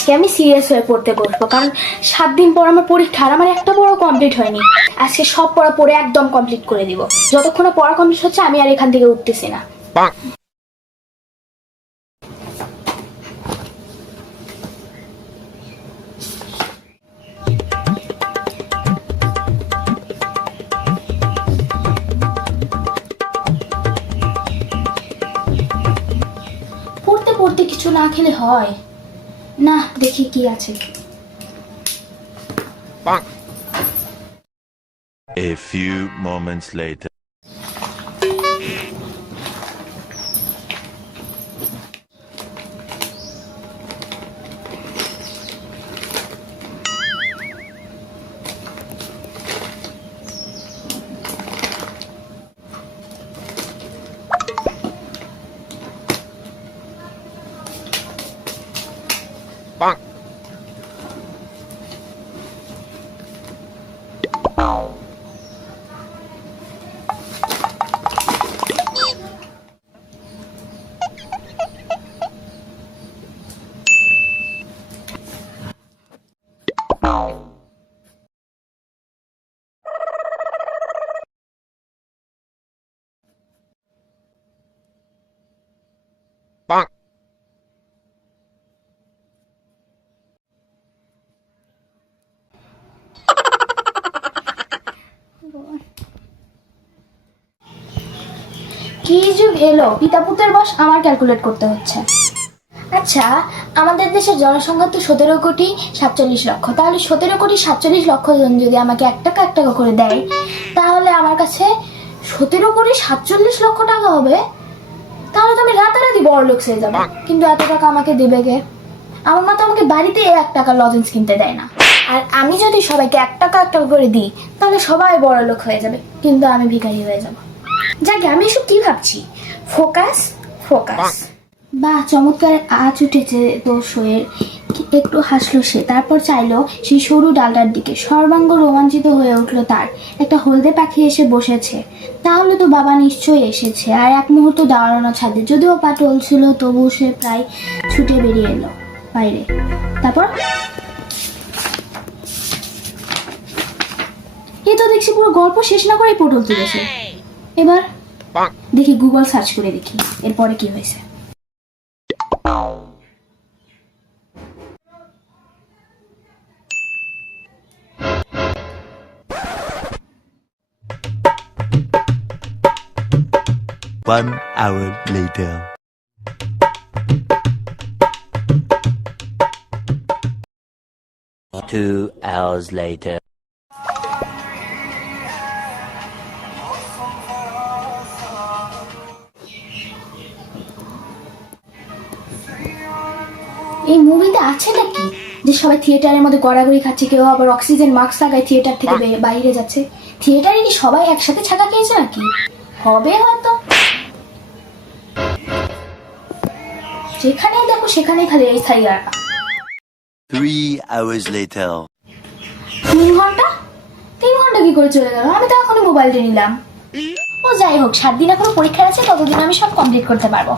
আজকে আমি সিরিয়াস হয়ে পড়তে বসবো, কারণ 7 দিন পর আমার পরীক্ষা আর আমার একটা পড়াও কমপ্লিট হয়নি। আজকে সব পড়া পড়ে একদম কমপ্লিট করে দিব। যতক্ষণে পড়া কমপ্লিট হচ্ছে আমি আর এখান থেকে উঠতেছি না। পড়তে পড়তে কিছু না খেলে হয় না। দেখি কি আছে। A few moments later. কি যুগ এলো, পিতা পুত্রের বয়স আমার ক্যালকুলেট করতে হচ্ছে। আচ্ছা, আমাদের দেশের জনসংখ্যা তো 17,47,00,000। তাহলে 17,47,00,000 জন যদি আমাকে 1 টাকা করে দেয়, তাহলে আমার কাছে 17,47,00,000 টাকা হবে। তাহলে তো আমি রাতারাতি বড় লোক হয়ে যাবো। কিন্তু এত টাকা আমাকে দেবে কে? আমার মা তো আমাকে বাড়িতে 1 টাকার লজেন্স কিনতে দেয় না। আর আমি যদি সবাইকে 1 টাকা করে দিই, তাহলে সবাই বড় লোক হয়ে যাবে, কিন্তু আমি ভিখারি হয়ে যাবো। যাকে আমি এসব কি ভাবছি? Focus focus. বাহ, চমৎকার আঁচ উঠেছে তোর শোয়ের। একটু হাসলো সে, তারপর চাইলো সেই সরু ডালটার দিকে। সর্বাঙ্গ রোমাঞ্চিত হয়ে উঠলো তার। একটা হলদে পাখি এসে বসেছে। তাহলে তো বাবা নিশ্চয়ই এসেছে। আর এক মুহূর্ত দাঁড়ানো ছাদে, যদিও পা টলছিল, তবু সে প্রায় ছুটে বেরিয়ে এলো বাইরে। তারপর এ তো দেখছি পুরো গল্প শেষ না করেই পটল তুলেছে। এবার দেখি, গুগল সার্চ করে দেখি এরপরে কি হয়েছে। One hour later. 2 hours later. এই মুভিতে আছে নাকি যে সবাই থিয়েটারের মধ্যে গড়াগড়ি খাচ্ছে, কেউ আবার অক্সিজেন মাস্ক লাগায় থিয়েটার থেকে বাইরে যাচ্ছে? থিয়েটারে কি সবাই একসাথে ছাকা খেয়েছে নাকি? হবে হয়তো। যেখানেই দেখো সেখানেই খালি এই থাইয়ারা। 3 hours later. 3 ঘন্টা? 3 ঘন্টা কি করে চলে গেল? আমি তো এখনই মোবাইলটা নিলাম। ও যাই হোক, 7 দিন এখনো পরীক্ষা আছে, ততদিন আমি সব কমপ্লিট করতে পারবো।